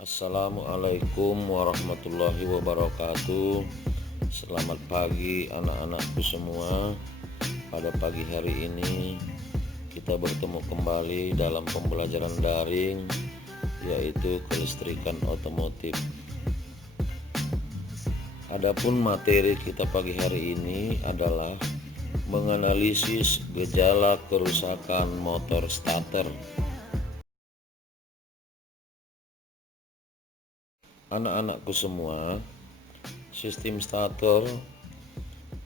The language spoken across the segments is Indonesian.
Assalamualaikum warahmatullahi wabarakatuh. Selamat pagi anak-anakku semua. Pada pagi hari ini kita bertemu kembali dalam pembelajaran daring, yaitu kelistrikan otomotif. Adapun materi kita pagi hari ini adalah menganalisis gejala kerusakan motor starter. Anak-anakku semua, sistem starter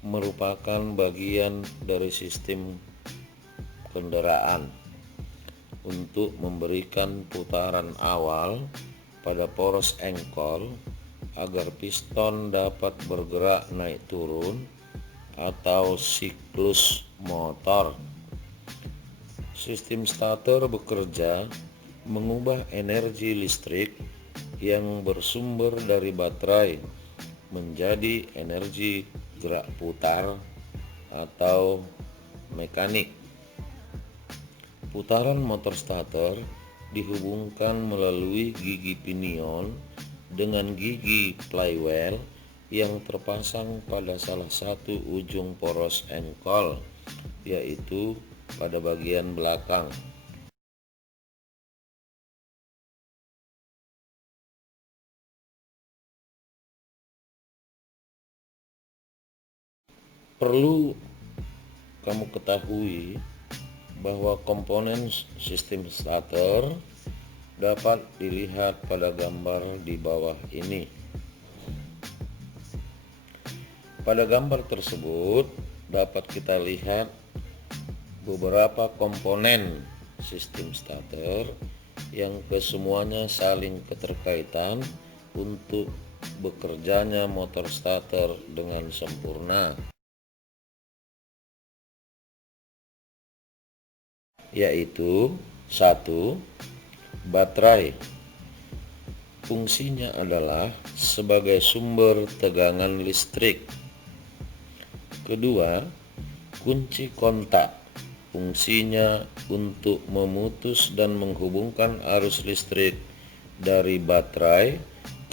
merupakan bagian dari sistem kendaraan untuk memberikan putaran awal pada poros engkol agar piston dapat bergerak naik turun atau siklus motor. Sistem starter bekerja mengubah energi listrik yang bersumber dari baterai menjadi energi gerak putar atau mekanik. Putaran motor starter dihubungkan melalui gigi pinion dengan gigi flywheel yang terpasang pada salah satu ujung poros engkol, yaitu pada bagian belakang. Perlu kamu ketahui bahwa komponen sistem starter dapat dilihat pada gambar di bawah ini. Pada gambar tersebut dapat kita lihat beberapa komponen sistem starter yang kesemuanya saling keterkaitan untuk bekerjanya motor starter dengan sempurna, yaitu 1. Baterai. Fungsinya adalah sebagai sumber tegangan listrik. Kedua, kunci kontak. Fungsinya untuk memutus dan menghubungkan arus listrik dari baterai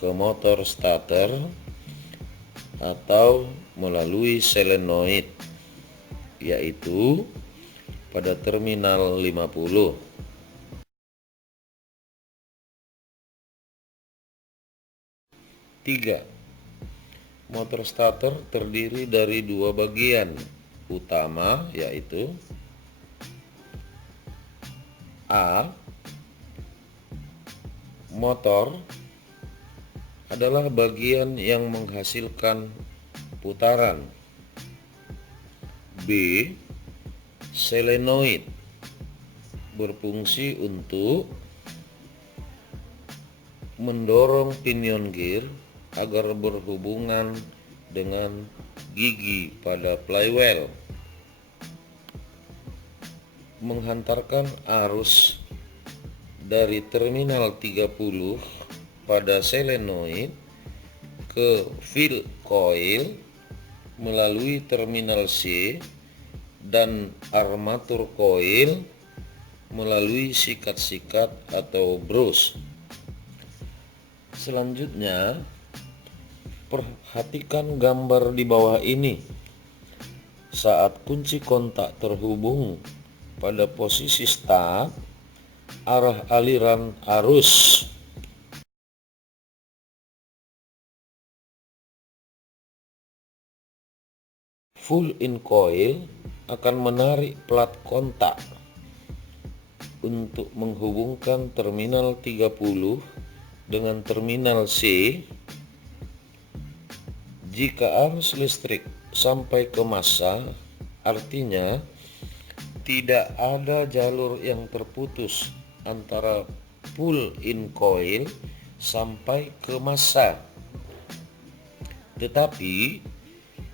ke motor starter atau melalui solenoid, yaitu pada terminal 50. Tiga, motor starter terdiri dari dua bagian utama, yaitu A. Motor adalah bagian yang menghasilkan putaran. B. Solenoid berfungsi untuk mendorong pinion gear agar berhubungan dengan gigi pada flywheel, menghantarkan arus dari terminal 30 pada solenoid ke field coil melalui terminal C dan armatur coil melalui sikat-sikat atau brush. Selanjutnya, perhatikan gambar di bawah ini. Saat kunci kontak terhubung pada posisi start, arah aliran arus full in coil akan menarik plat kontak untuk menghubungkan terminal 30 dengan terminal C. Jika arus listrik sampai ke massa, artinya tidak ada jalur yang terputus antara pull in coil sampai ke massa. Tetapi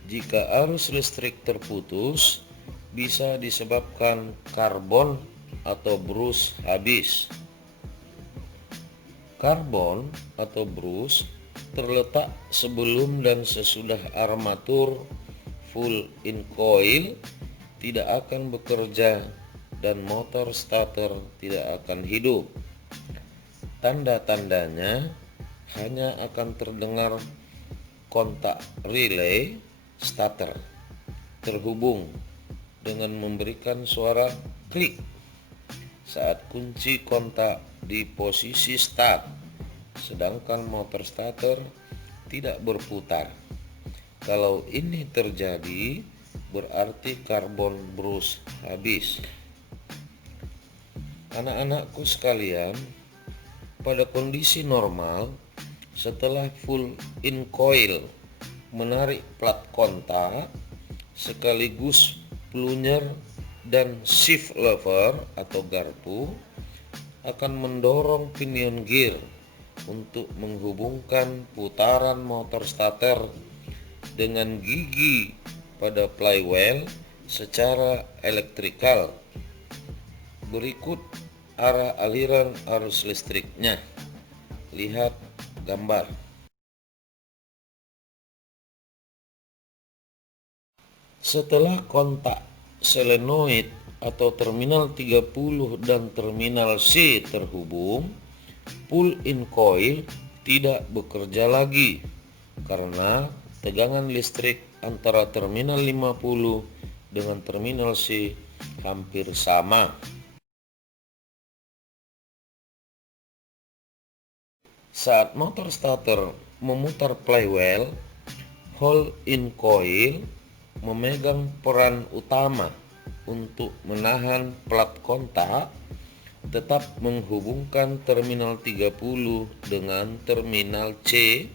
jika arus listrik terputus, bisa disebabkan karbon atau brush habis. Karbon atau brush terletak sebelum dan sesudah armatur full in coil tidak akan bekerja dan motor starter tidak akan hidup. Tanda-tandanya hanya akan terdengar kontak relay starter terhubung dengan memberikan suara klik saat kunci kontak di posisi start, sedangkan motor starter tidak berputar. Kalau ini terjadi, berarti karbon brus habis. Anak-anakku sekalian, pada kondisi normal, setelah full in coil menarik plat kontak sekaligus plunger dan shift lever atau garpu akan mendorong pinion gear untuk menghubungkan putaran motor starter dengan gigi pada flywheel secara elektrikal. Berikut arah aliran arus listriknya. Lihat gambar. Setelah kontak solenoid atau terminal 30 dan terminal C terhubung, pull-in coil tidak bekerja lagi karena tegangan listrik antara terminal 50 dengan terminal C hampir sama. Saat motor starter memutar flywheel, hold-in coil memegang peran utama untuk menahan plat kontak tetap menghubungkan terminal 30 dengan terminal C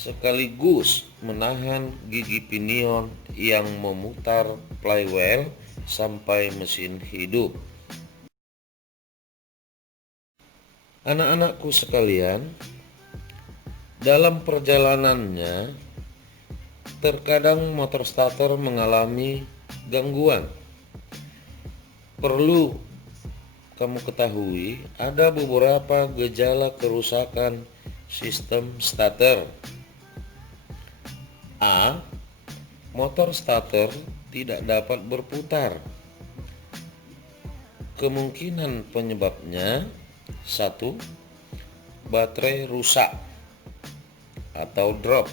sekaligus menahan gigi pinion yang memutar flywheel sampai mesin hidup. Anak-anakku sekalian, dalam perjalanannya terkadang motor starter mengalami gangguan. Perlu kamu ketahui, ada beberapa gejala kerusakan sistem starter. A. Motor starter tidak dapat berputar. Kemungkinan penyebabnya: 1. Baterai rusak atau drop.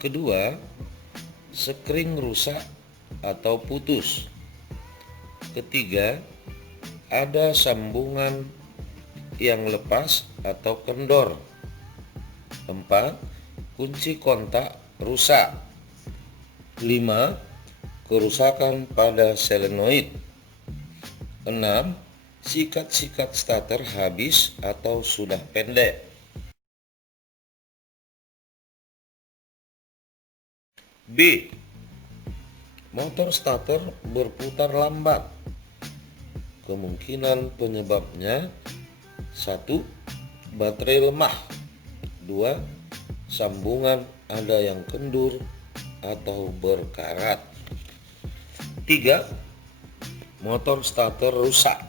Kedua, sekring rusak atau putus. Ketiga, ada sambungan yang lepas atau kendor. 4. Kunci kontak rusak. 5. Kerusakan pada solenoid. 6. Sikat-sikat starter habis atau sudah pendek. B. Motor starter berputar lambat. Kemungkinan penyebabnya: 1. Baterai lemah. 2. Sambungan ada yang kendur atau berkarat. 3. Motor starter rusak.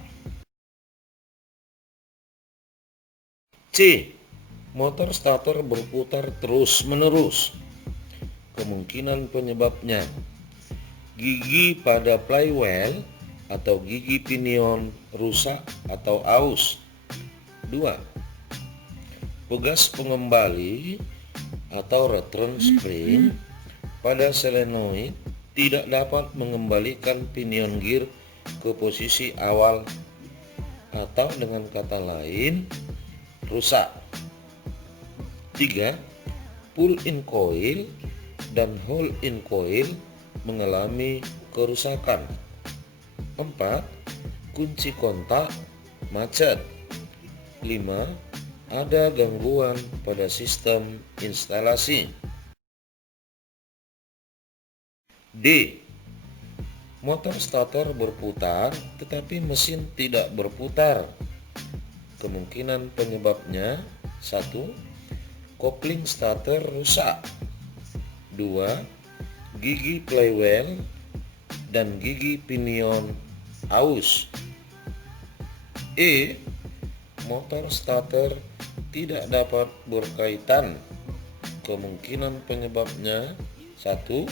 C. Motor starter berputar terus-menerus. Kemungkinan penyebabnya: gigi pada flywheel atau gigi pinion rusak atau aus. 2. Pegas pengembali atau return spring pada solenoid tidak dapat mengembalikan pinion gear ke posisi awal atau dengan kata lain rusak. 3. Pull-in coil dan hold-in coil mengalami kerusakan. 4. Kunci kontak macet. 5. Ada gangguan pada sistem instalasi. D. Motor starter berputar tetapi mesin tidak berputar. Kemungkinan penyebabnya: 1. Kopling starter rusak. 2. Gigi flywheel dan gigi pinion aus. E. Motor starter tidak dapat berkaitan. Kemungkinan penyebabnya: 1.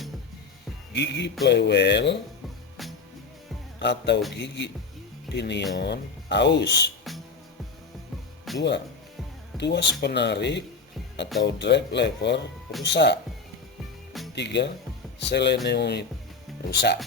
Gigi flywheel atau gigi pinion aus. 2. Tuas penarik atau drive lever rusak. 3. Solenoid rusak.